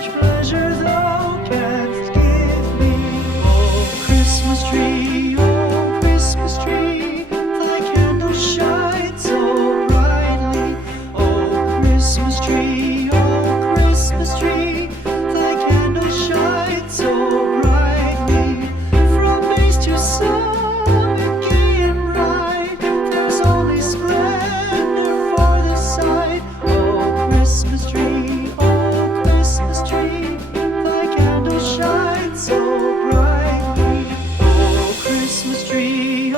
much pleasure thou canst give me. Oh Christmas tree, thy candle shines so brightly. Oh Christmas tree, thy candle shines so brightly. From base to summit, gay and bright, there's only splendor for the sight. Oh Christmas tree, thy candle shines so brightly. Oh Christmas tree,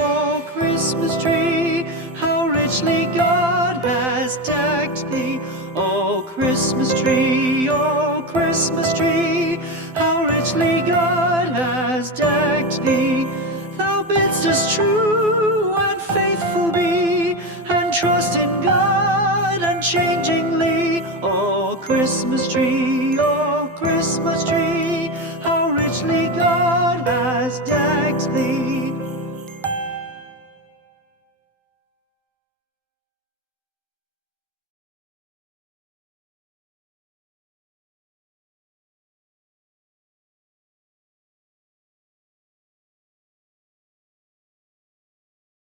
how richly God has decked thee. Oh Christmas tree, how richly God has decked thee. Thou bidst us true and faithful be, and trust in God unchangingly. Oh Christmas tree, how richly God has decked thee.